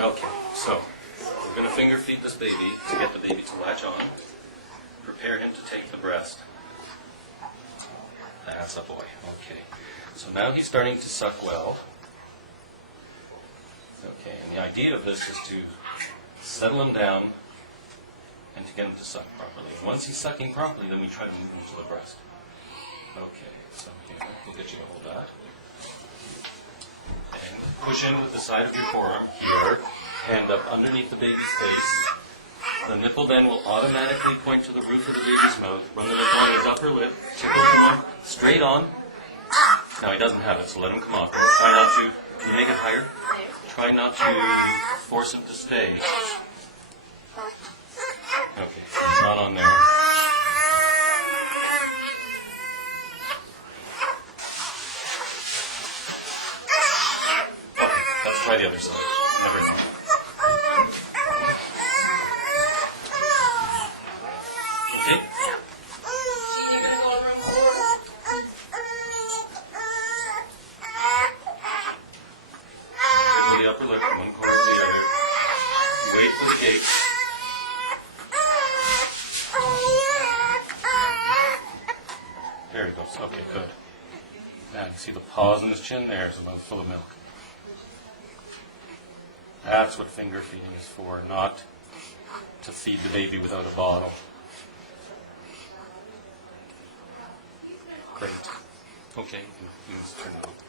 Okay, so we're going to finger feed this baby to get the baby to latch on. Prepare him to take the breast. That's a boy. Okay. So now he's starting to suck well. Okay, and the idea of this is to settle him down and to get him to suck properly. And once he's sucking properly, then we try to move him to the breast. Okay, so here, we'll get you to hold that. And push in with the side of your forearm here, hand up underneath the baby's face. The nipple then will automatically point to the roof of the baby's mouth. Run the nipple on his upper lip, tickle him on, straight on. Now he doesn't have it, so let him come off. And try not to, can you make it higher? Try not to force him to stay. Okay, he's not on there. Let's try the other side. Everything. Okay? The upper lip, one corner to the other. Wait for the gate. There he goes. Okay, good. Now you see the pause in his chin there. It's a mouthful of milk. That's what finger feeding is for, not to feed the baby without a bottle. Great. Okay, you can turn it over.